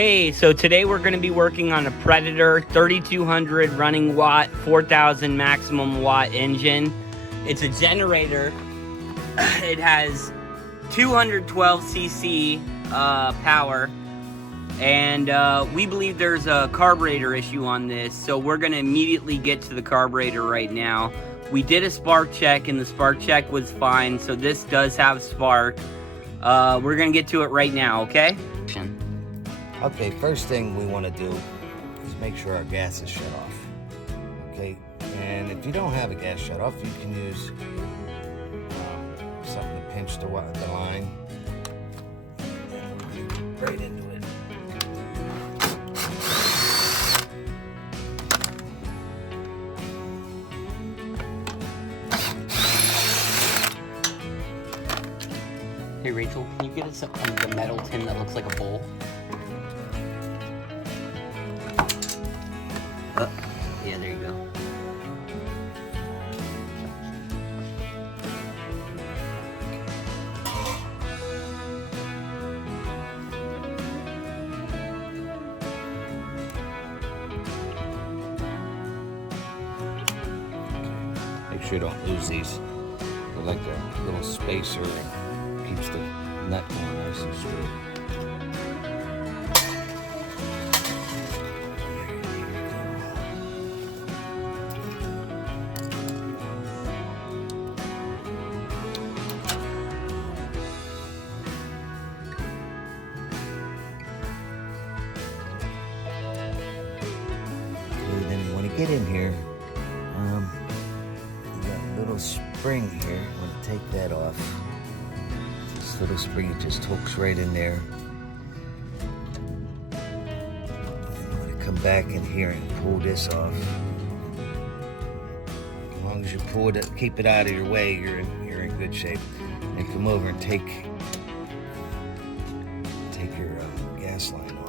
Hey, so today we're going to be working on a Predator 3200 running watt, 4000 maximum watt engine. It's a generator. It has 212 cc power, and we believe there's a carburetor issue on this, so we're going to immediately get to the carburetor right now. We did a spark check and the spark check was fine, so this does have spark. We're going to get to it right now, okay? Okay, first thing we want to do is make sure our gas is shut off. Okay, and if you don't have a gas shut off, you can use something to pinch the line. Right into it. Hey Rachel, can you get us the metal tin that looks like a bowl? Yeah, there you go. Make sure you don't lose these. They're like a little spacer and keeps the nut going nice and straight. Get in here, you got a little spring here. I'm going to take that off. This little spring, it just hooks right in there. I'm going to come back in here and pull this off. As long as you pull it, keep it out of your way, you're in good shape. And come over and take your gas line off.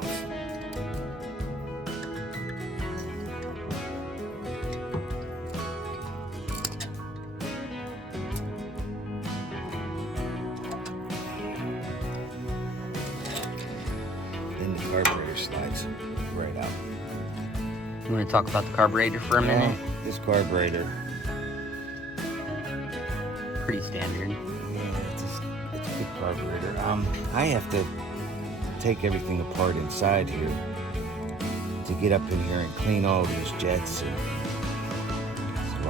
Carburetor slides right out. You want to talk about the carburetor for a minute? This carburetor, pretty standard. Yeah, it's a good carburetor. I have to take everything apart inside here to get up in here and clean all these jets. And it's a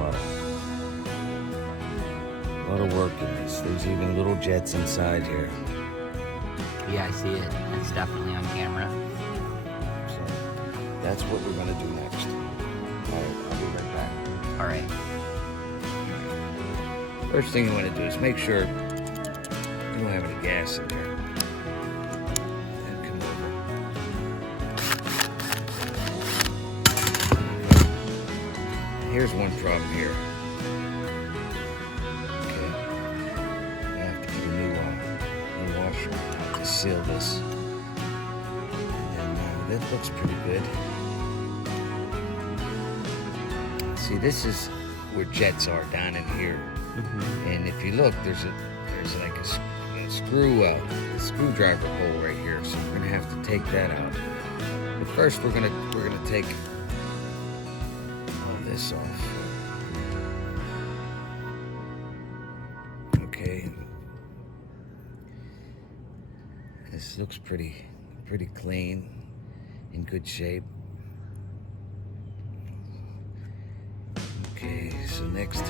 lot of work in this. There's even little jets inside here. Yeah, I see it. It's definitely on camera. So that's what we're going to do next. All right, I'll be right back. All right. First thing you want to do is make sure you don't have any gas in there. And come over. Here's one problem here. Okay. I have to put a new washer to seal this. And that looks pretty good. See, this is where jets are down in here. And if you look, there's like a screwdriver hole right here. So we're gonna have to take that out. But first, we're gonna take all this off. Okay. This looks pretty clean, in good shape. Okay, so next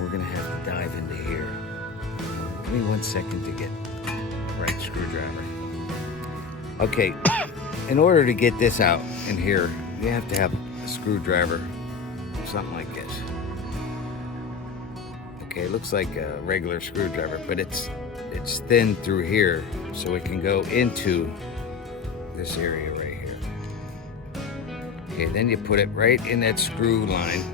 we're gonna have to dive into here. Give me 1 second to get the right screwdriver. Okay, in order to get this out in here, you have to have a screwdriver, something like this. Okay, it looks like a regular screwdriver, but it's thin through here, so it can go into this area right here. Okay, then you put it right in that screw line.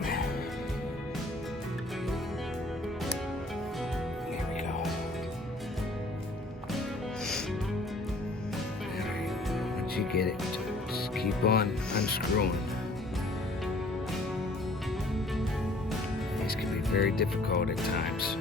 There we go. All right, once you get it, just keep on unscrewing. These can be very difficult at times.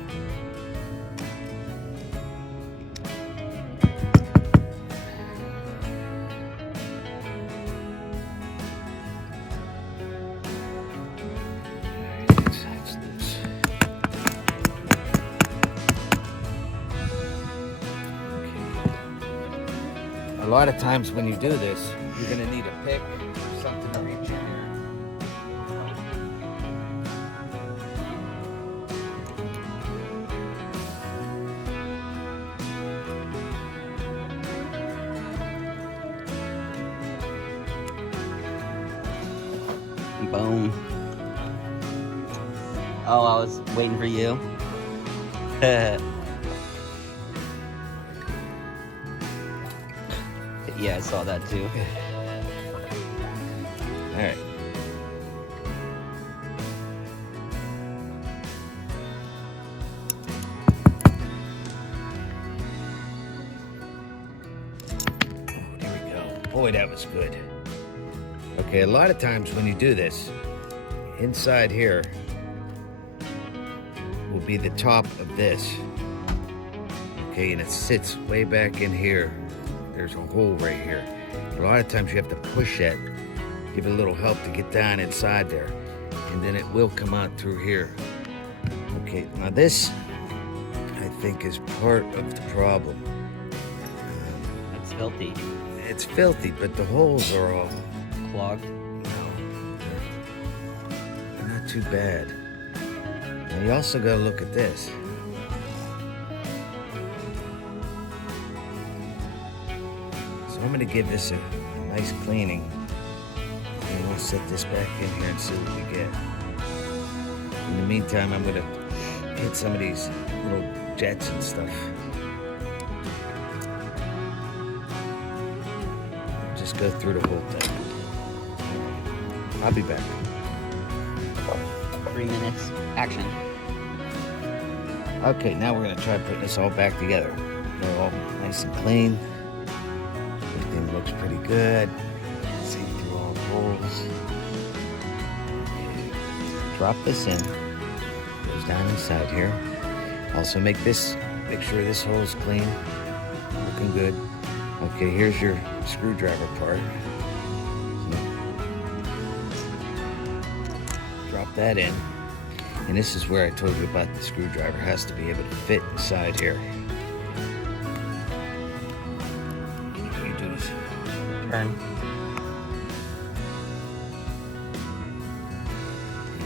a lot of times when you do this, you're gonna need a pick or something to reach in there. Boom. Oh, I was waiting for you. Yeah, I saw that too. All right. Oh, there we go. Boy, that was good. Okay, a lot of times when you do this, inside here will be the top of this. Okay, and it sits way back in here. There's a hole right here. A lot of times you have to push that, give it a little help to get down inside there, and then it will come out through here. Okay, now this, I think, is part of the problem. It's filthy. It's filthy, but the holes are all Clogged. no, they're not too bad. Now you also got to look at this. So I'm going to give this a nice cleaning, and we'll set this back in here and see what we get. In the meantime, I'm going to hit some of these little jets and stuff. Just go through the whole thing. I'll be back. 3 minutes. Action. Okay, now we're gonna try putting this all back together. They're all nice and clean. Everything looks pretty good. See through all the holes. Drop this in. Goes down inside here. Also make sure this hole's clean. Looking good. Okay, here's your screwdriver part. Drop that in. And this is where I told you about the screwdriver. It has to be able to fit inside here. You do this. Turn.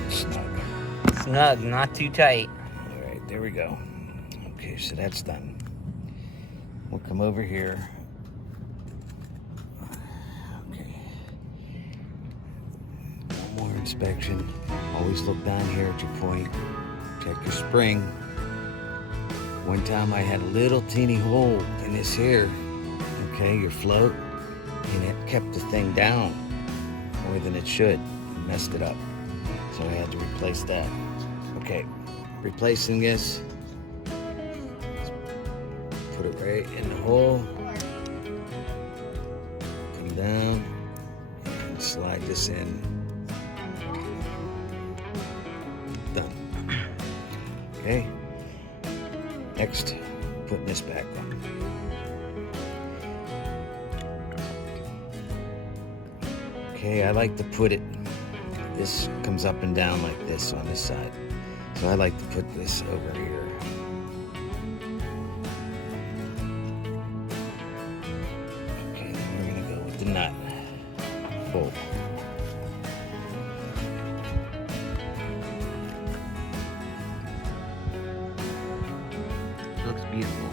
Snug. Snug, not too tight. All right, there we go. Okay, so that's done. We'll come over here. Okay. One more inspection. Always look down here at your point. Check your spring. One time I had a little teeny hole in this here. Okay, your float. And it kept the thing down more than it should. It messed it up. So I had to replace that. Okay, replacing this. Put it right in the hole. Come down and slide this in. Done. Okay. Next, putting this back on. Okay, I like to put it, this comes up and down like this on this side. So I like to put this over here. Okay, then we're gonna go with the nut. Bolt. Looks beautiful.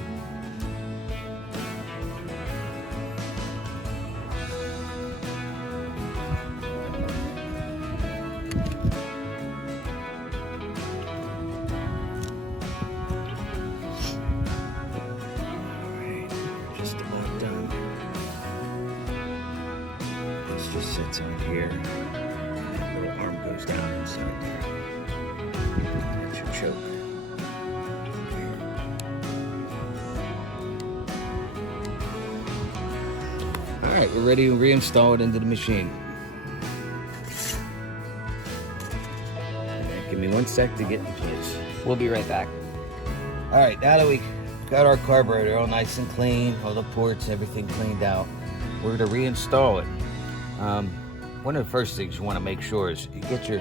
Just about done. This just sits on here. That little arm goes down inside there. That's your choke. Alright, we're ready to reinstall it into the machine. Give me 1 sec to get in place. We'll be right back. Alright, now that we got our carburetor all nice and clean, all the ports, everything cleaned out, we're going to reinstall it. One of the first things you want to make sure is you get your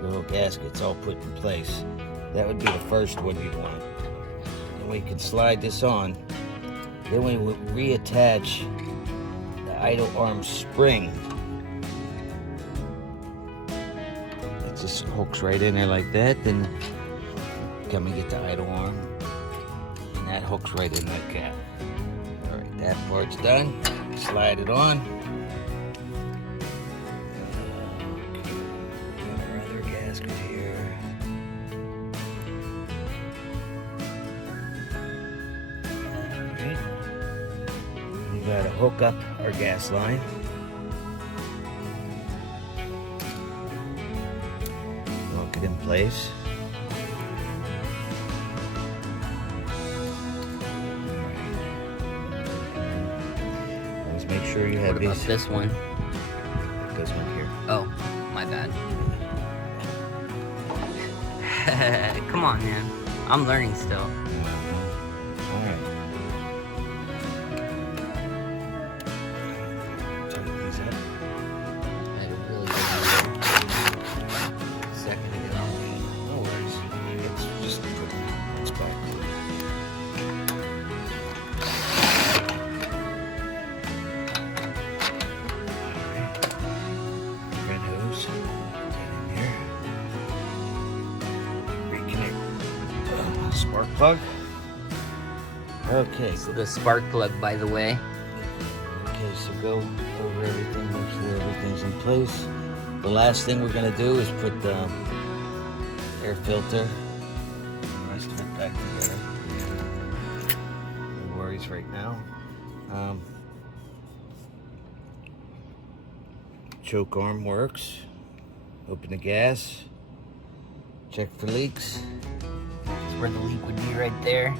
little gaskets all put in place. That would be the first one you'd want. And we can slide this on. Then we will reattach idle arm spring. It just hooks right in there like that. Then come and get the idle arm, and that hooks right in like that. All right, that part's done. Slide it on. Got our other gasket here. All right. We gotta hook up our gas line. Lock it in place. Always make sure you have What about these. this one? This one here. Oh, my bad. Come on, man. I'm learning still. All right. Tighten these up. I really didn't Second to get on. No worries. It's just a good spot. Red hose. Get in here. Reconnect. Spark plug. Okay. So the spark plug, by the way. Okay, so go over everything, make sure everything's in place. The last thing we're gonna do is put the air filter, the rest of it back together. No worries right now. Choke arm works. Open the gas. Check for leaks. That's where the leak would be right there.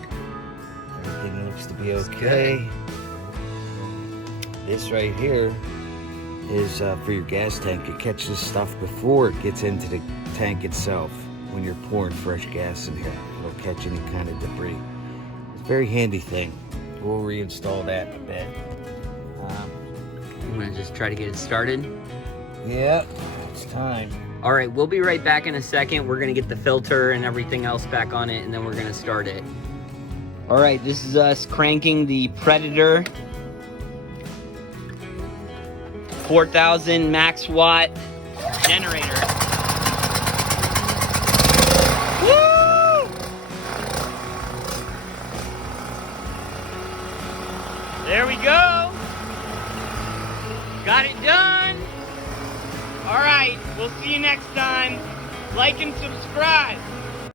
Everything looks to be That's okay. This right here is for your gas tank. It catches stuff before it gets into the tank itself. When you're pouring fresh gas in here, it'll catch any kind of debris. It's a very handy thing. We'll reinstall that in a bit. I'm gonna just try to get it started. Yeah, it's time. All right, we'll be right back in a second. We're gonna get the filter and everything else back on it, and then we're gonna start it. All right, this is us cranking the Predator 4,000 max watt generator. Woo! There we go. Got it done. All right, we'll see you next time. Like and subscribe.